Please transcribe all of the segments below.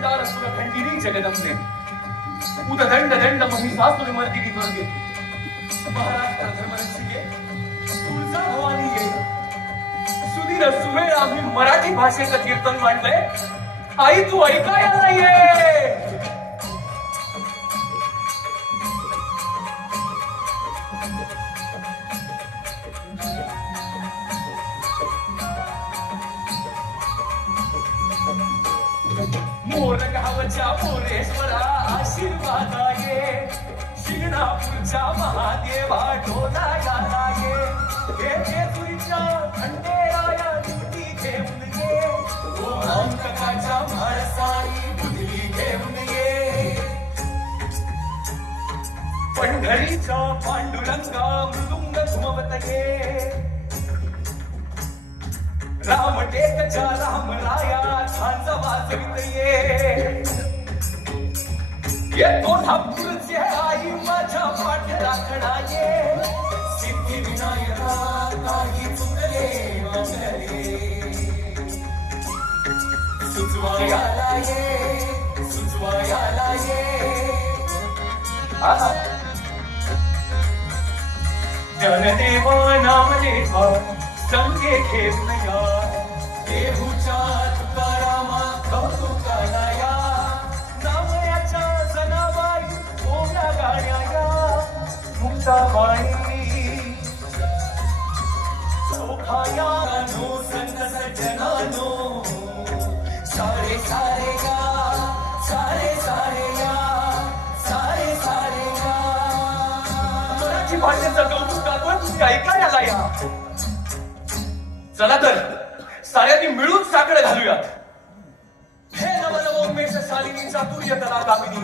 भंडार सुरखंडिनी जगदंबे उददंड दंड महिषासुर मर्दिनी दुर्गे महाराष्ट्र धर्मरक्षिके तुळजा भवानी ये सुधीर सुवेळ आम्ही मराठी भाषेचं कीर्तन मांडलंय आई तू ऐकायला ये मोर गावच्या मोरेश्वरा आशीर्वाद ये शिंगणापूरच्या महादेवा डोलायला ये हे जेजुरीच्या खंडेराया दुधी घेऊन ये ओंकाच्या म्हाळसाई बुधली घेऊन ये पंढरीच्या पांडुरंगा मृदुंग घुमवत ये रामटेकच्या रामराया झांज वाजवित ये कोल्हापूरचे आई माझ्या पाठ राखणा ये सिद्धी विनायका काही चुकले मंगले सुचवायाला ये जनदेव नामदेवा संगे घेऊन या देहूच्या तुकारामा कौतुकाला या नामयाच्या जनाबाई ओव्या गाण्या या मुक्ताबाई सोखाया नो संत सजनानो सारे सारे या सारे सारे या सारे सारे या मराठी भाषेचा कौतुक गातो तुम्ही ऐकायला या चला तर साऱ्यांनी मिळून साकडं घालूयात हे नवनवोन्मेष शालिनी चातुर्य कला कामिनी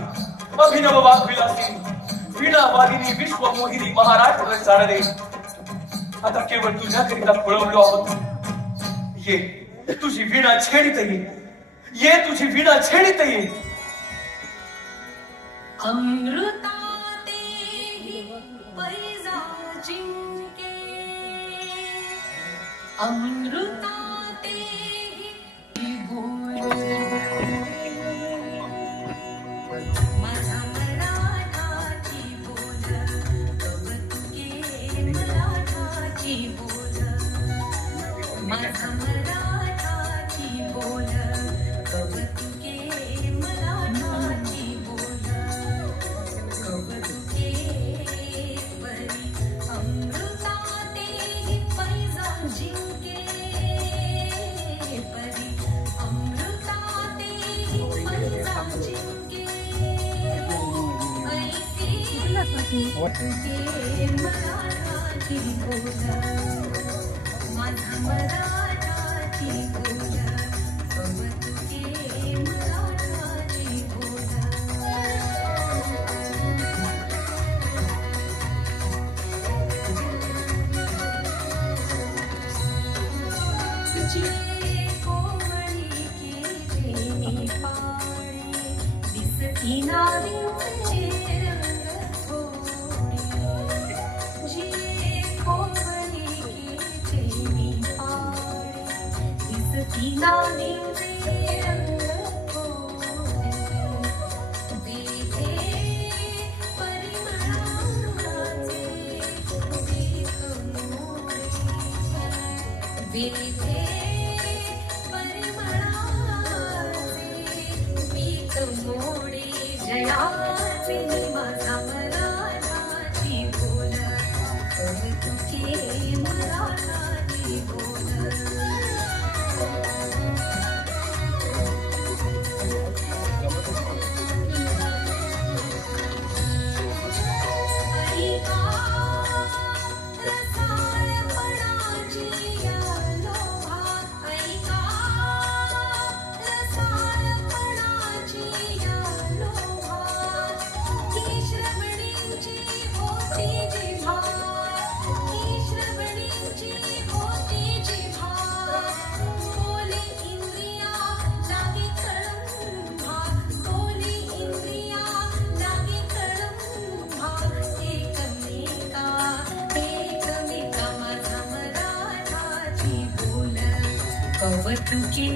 अभिनव वाग्विलासिनी वीणा वादिनी विश्वमोहिनी महाराष्ट्र शारदे आता केवळ तुझ्याकरिता पळवलो आहोत ये तुझी वीणा छेडित ये तुझी वीणा छेडित ये अमृता तेहि पैजा जिंके अमृता तेहि बोल माझा मराठाची बोल कौतुके मराठाची बोल माझा मराठाची बोल कौतुके मराठाची बोल कौतुके परी अमृता तेहि पैजा जिंके परी अमृता तेहि पैजा जिंके ऐसी मराठाची बोल माझा मराठाची बोल कौतुके मराठाची बोल जे कोवळी केली पाळी दिसती नारी रंग थोडी जे कोवळी केली पाळी दिसती नारी रंग थोडी बेथे परिमळाचे बेक मोडे बेथे मोडी जयाची माझा मराठाची बोल कौतुके मराठाची बोल ऐका रसाळपणाची या लोभात ऐका रसाळपणाची या लोभात ही श्रवणींची होती जिव्हा ही श्रवणींची होती जिव्हा बोली इंद्रिया लागे कळंभा बोली इंद्रिया लागे कळंभा एकमेका माझा मराठाची बोल कौतुके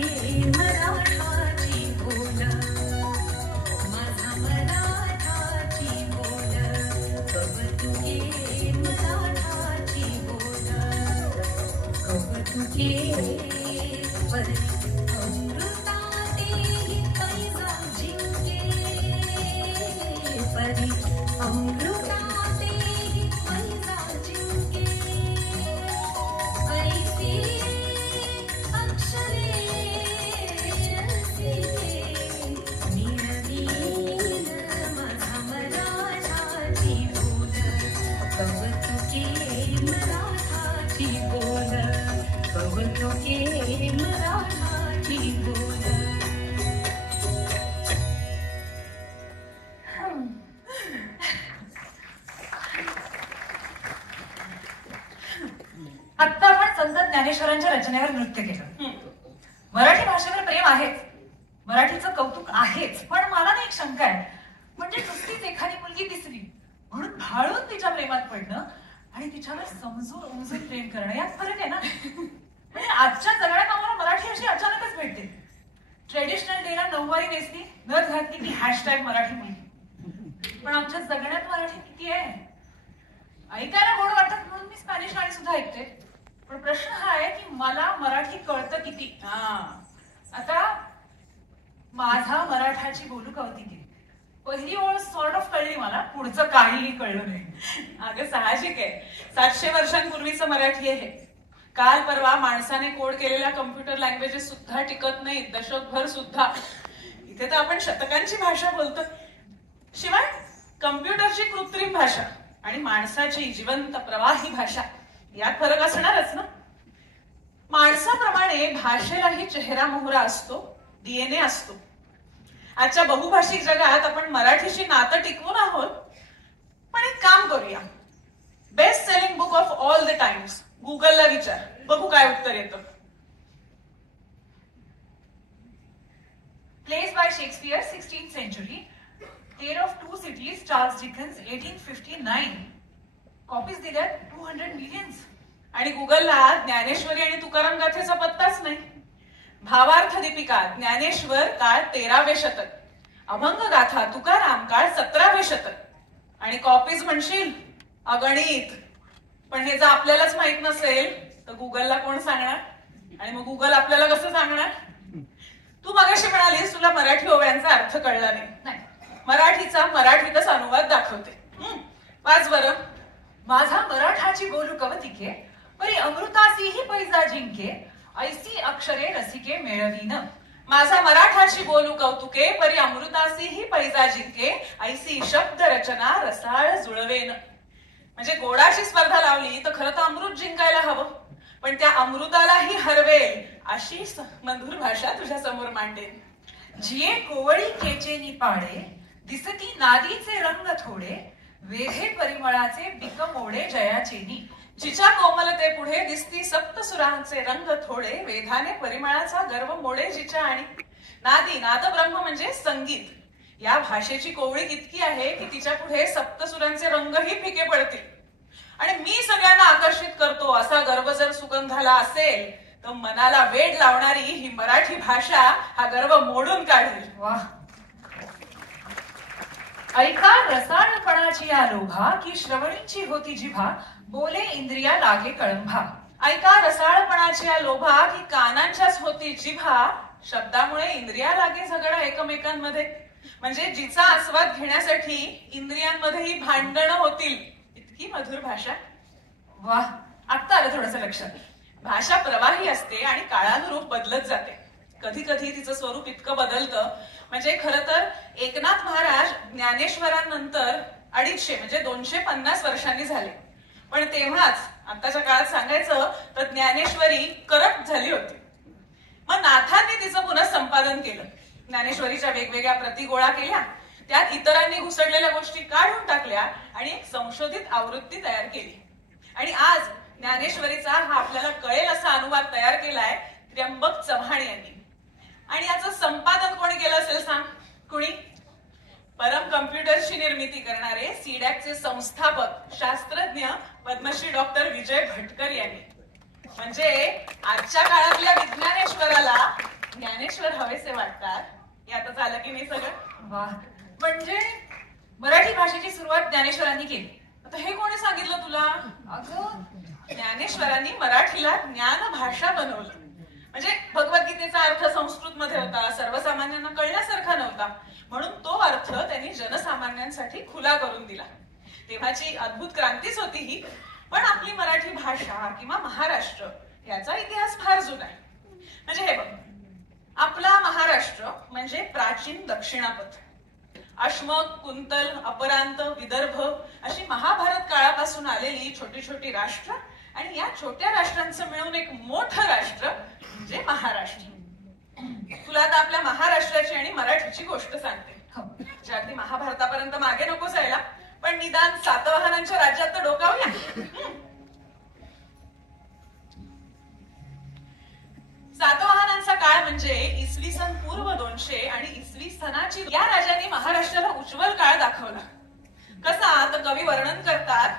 मराठाची बोल परी अमृताते पैजा जिंके ऐसी अक्षरे रसिके मिळवीन माझा मराठाची बोल कौतुके मराठाची बोल कौतुके मराठाची बोल. आत्ता आपण संत ज्ञानेश्वरांच्या रचनेवर नृत्य केलं. मराठी भाषेवर प्रेम आहेच, मराठीचं कौतुक आहेच, पण मला ना एक शंका आहे. म्हणजे नुसतीच एखादी मुलगी दिसली म्हणून भाळून तिच्या प्रेमात पडणं आणि तिच्यावर समजून उमजून प्रेम करणं यात फरक आहे ना. म्हणजे आजच्या जगण्यात आम्हाला मराठी अशी अचानकच भेटते. ट्रेडिशनल डेला नऊवारी नेसली, नथ घातली की हॅशटॅग मराठी मुलगी. पण आमच्या जगण्यात मराठी किती आहे. ऐकायला गोड वाटत म्हणून मी स्पॅनिश गाणी सुद्धा ऐकते. पण प्रश्न हा आहे की मला मराठी कळतं किती. आता माझा मराठाची बोलू कौतिके पहिली ओळ सॉर्ट ऑफ कळली मला, पुढचं काहीही कळलं नाही. अगं साहजिक आहे, 700 वर्षांपूर्वीचं मराठी आहे. काल परवा माणसाने कोड केलेल्या कम्प्युटर लँग्वेजेस सुद्धा टिकत नाहीत, दशकभर सुद्धा. इथे तर आपण शतकांची भाषा बोलतो. शिवाय कम्प्युटरची कृत्रिम भाषा आणि माणसाची जिवंत प्रवाही भाषा यात फरक असणारच ना. माणसाप्रमाणे भाषेलाही चेहरा मोहरा असतो, डीएनए असतो. आजच्या बहुभाषिक जगात आपण मराठीशी नातं टिकवून आहोत. पण एक काम करूया, best selling book of all the times गुगलला विचार, बघू काय उत्तर येतं. Plays by Shakespeare, 16th century. Tale of Two Cities, Charles Dickens, 1859. Copies दिल्यात 200 मिलियन्स. आणि गुगलला ज्ञानेश्वरी आणि तुकाराम गाथेचा पत्ताच नाही. भावार्थ दीपिका ज्ञानेश्वर काळ 13वे शतक, अभंग गाथा तुकाराम काळ 17वे शतक. आणि कॉपीज म्हणशील अगणित. पण हे जर आपल्यालाच माहित नसेल तर गुगलला कोण सांगणार. आणि मग गुगल आपल्याला कसं सांगणार. तू मगाशी म्हणालीस तुला मराठी ओव्यांचा अर्थ कळला नाही. मराठीचा मराठीतच अनुवाद दाखवते. वाच बरं. माझा मराठाची बोलू कवतिके परी अमृतासीही पैजा जिंके ऐसी अक्षरे रसिके मेळवीन. माझा मराठाची बोलू कौतुके परी अमृतासीही पैजा जिंके ऐसी शब्द रचना रसाळ जुळवेन. म्हणजे गोडाची स्पर्धा लावली तर खरं तर अमृत जिंकायला हवं, पण त्या अमृतालाही हरवेल अशी मधुर भाषा तुझ्या समोर मांडेन. जिये कोवळी खेचेनी पाडे दिसती नादीचे रंग थोडे वेधे परिमळाचे बिक मोडे जयाचेनी. जिच्या कोमलते पुढे दिसती सप्तसुरांचे रंग थोडे वेधाने परिमळाचा गर्व मोडे जिच्या. आणि नादी नादब्रह्म म्हणजे संगीत. या भाषेची कोवळी इतकी आहे की तिच्या पुढे सप्तसुरांचे रंगही फिके पडतील. आणि मी सगळ्यांना आकर्षित करतो असा गर्व जर सुगंधाला असेल तर मनाला वेड लावणारी ही मराठी भाषा हा गर्व मोडून काढेल. वाह. ऐका रसाळपणाची या लोभा की श्रवणींची होती जिभा बोले इंद्रिया लागे कळंभा. ऐका रसाळपणाची या लोभा की कानांच्याच होती जिभा शब्दामुळे इंद्रिया लागे झगडा एकमेकांमध्ये. म्हणजे जिचा आस्वाद घेण्यासाठी इंद्रियांमध्येही भांडणं होतील इतकी मधुर भाषा. वाह. आत्ता आलं थोडंसं लक्षात. भाषा प्रवाही असते आणि काळानुरूप बदलत जाते. कधी कधी तिचं स्वरूप इतकं बदलतं म्हणजे खरं तर एकनाथ महाराज ज्ञानेश्वरांनंतर 250 म्हणजे 250 वर्षांनी झाले. पण तेव्हाच आताच्या काळात सांगायचं तर ज्ञानेश्वरी करप्ट झाली होती. मग नाथांनी तिचं पुन्हा संपादन केलं. ज्ञानेश्वरीच्या वेगवेगळ्या प्रती गोळा केल्या, त्यात इतरांनी घुसडलेल्या गोष्टी काढून टाकल्या आणि एक संशोधित आवृत्ती तयार केली. आणि आज ज्ञानेश्वरीचा हा आपल्याला कळेल असा अनुवाद तयार केलाय त्र्यंबक चव्हाण यांनी. आणि याचं संपादन कोणी केलं असेल सांग. कुणी. परम कम्प्युटरची निर्मिती करणारे सीडॅकचे संस्थापक शास्त्रज्ञ पद्मश्री डॉक्टर विजय भटकर यांनी. म्हणजे आजच्या काळातल्या विज्ञानेश्वराला ज्ञानेश्वर हवेसे वाटतात. हे आता झालं की नाही सगळं. वाह. म्हणजे मराठी भाषेची सुरुवात ज्ञानेश्वरांनी केली. आता हे कोणी सांगितलं तुला. अगं ज्ञानेश्वरांनी मराठीला ज्ञान भाषा बनवलं. म्हणजे भगवद्गीतेचा अर्थ संस्कृत मध्ये होता, सर्वसामान्यांना कळण्यासारखा नव्हता, म्हणून तो अर्थ त्यांनी जनसामान्यांसाठी खुला तेव्हाची अद्भुत क्रांतीच होती ही. पण आपली मराठी भाषा किंवा महाराष्ट्र याचा इतिहास फार जुना आहे. म्हणजे हे बघ, आपला महाराष्ट्र म्हणजे प्राचीन दक्षिणापथ. अश्मक, कुंतल, अपरांत, विदर्भ अशी महाभारत काळापासून आलेली छोटी छोटी राष्ट्र आणि या छोट्या राष्ट्रांचं मिळून एक मोठं राष्ट्र म्हणजे महाराष्ट्र. तुला आता आपल्या महाराष्ट्राची आणि मराठीची गोष्ट सांगते. जे अगदी महाभारतापर्यंत मागे नको जायला, पण निदान सातवाहनांच्या राज्यात तर डोकावूया. सातवाहनांचा काळ म्हणजे इसवी सन पूर्व 200 आणि इसवी सनाची. या राजांनी महाराष्ट्राला उज्ज्वल काळ दाखवला. कसा तर कवी वर्णन करतात,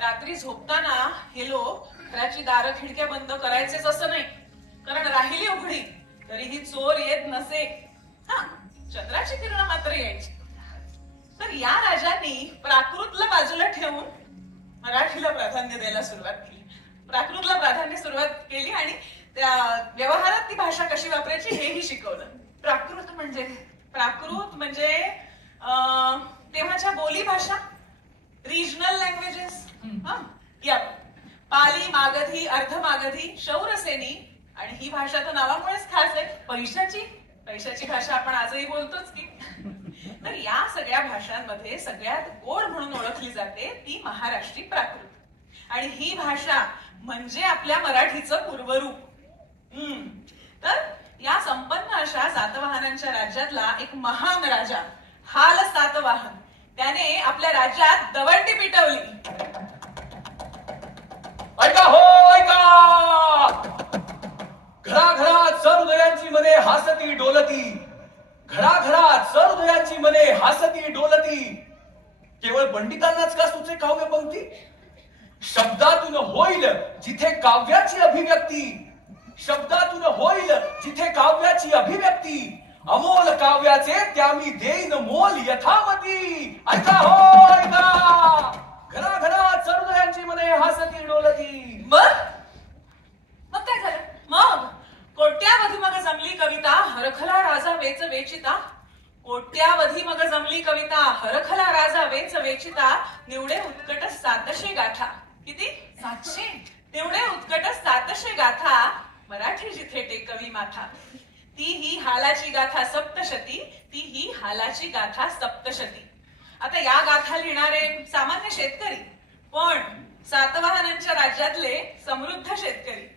रात्री झोपताना हे लोक घराची दारं खिडक्या बंद करायचेच असं नाही, कारण राहिली उघडी तरीही चोर येत नसे. हा, चंद्राची किरण मात्र यायची. तर या राजांनी प्राकृतला बाजूला ठेवून मराठीला प्राधान्य द्यायला सुरुवात केली. प्राकृतला प्राधान्य सुरुवात केली आणि त्या व्यवहारात ती भाषा कशी वापरायची हेही शिकवलं. प्राकृत म्हणजे तेव्हाच्या बोली भाषा, रिजनल लँग्वेजेस. या पाली, मागधी, अर्धमागधी, शौरसेनी आणि ही भाषा तर नावामुळेच खास आहे. पैशाची भाषा आपण आजही बोलतोच की. तर या सगळ्या भाषांमध्ये सगळ्यात गोड म्हणून ओळखली जाते ती महाराष्ट्री प्राकृत. आणि ही भाषा म्हणजे आपल्या मराठीचं पूर्वरूप. तर या संपन्न अशा सातवाहनांच्या राज्यातला एक महान राजा हाल सातवाहन, त्याने आपल्या राज्यात दवंडी पिटवली. ऐका हो ऐका, घराघरात सहृदयांची मने हासती डोलती, घराघरात सहृदयांची मने हासती डोलती. केवळ पंडितांनाच का सुचे काव्य पंक्ती? शब्दातून होईल जिथे काव्याची अभिव्यक्ती, शब्दातून होईल जिथे काव्याची अभिव्यक्ती, अमोल काव्याचे त्या मी देईन मोल यथामती. ऐका हो ऐका, घराघरात सहृदयांची मने हासती डोलती. मग काय झालं? मग कोट्यावधी मग जमली कविता हरखला राजा वेच वेचिता. कोट्यावधी मग जमली कविता हरखला राजा वेच वेचिता. निवडे उत्कट 700 गाथा. किती? 700. निवडे उत्कट 700 गाथा. मराठी जिथे टेकवी माथा. ती ही हालाची गाथा सप्तशती. ती ही हालाची गाथा सप्तशती. आता या गाथा लिहिणारे सामान्य शेतकरी, पण सातवाहनांच्या राज्यातले समृद्ध शेतकरी.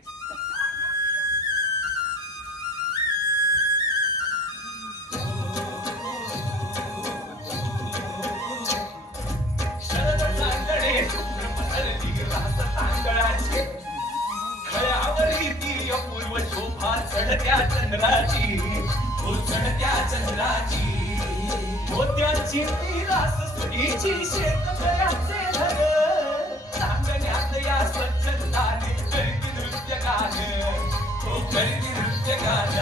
पूर्व शोभा चढत्या चंद्राची, चढत्या चंद्राची, मोत्यांची रास सुगीची शेतकऱ्याचे घर. सांगण्यात या सज्जनाने करती नृत्य गान, हो करती नृत्य गान.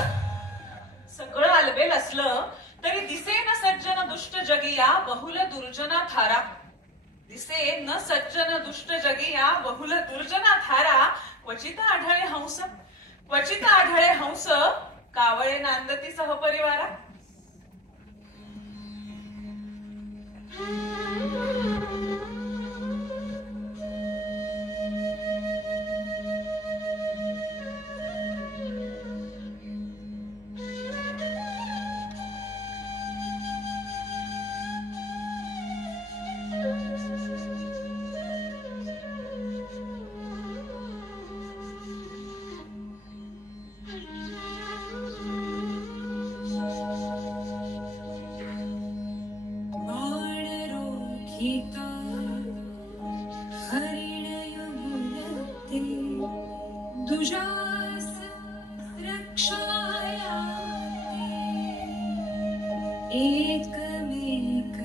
सगळं आलबेल असलं तरी दिसे न सज्जन दुष्ट जगिया बहुल दुर्जना थारा. दिसे न सज्जन दुष्ट जगिया बहुल दुर्जना थारा. क्वचित आढळे हंस, क्वचित आढळे हंस, कावळे नांदती सहपरिवारा. एकमेक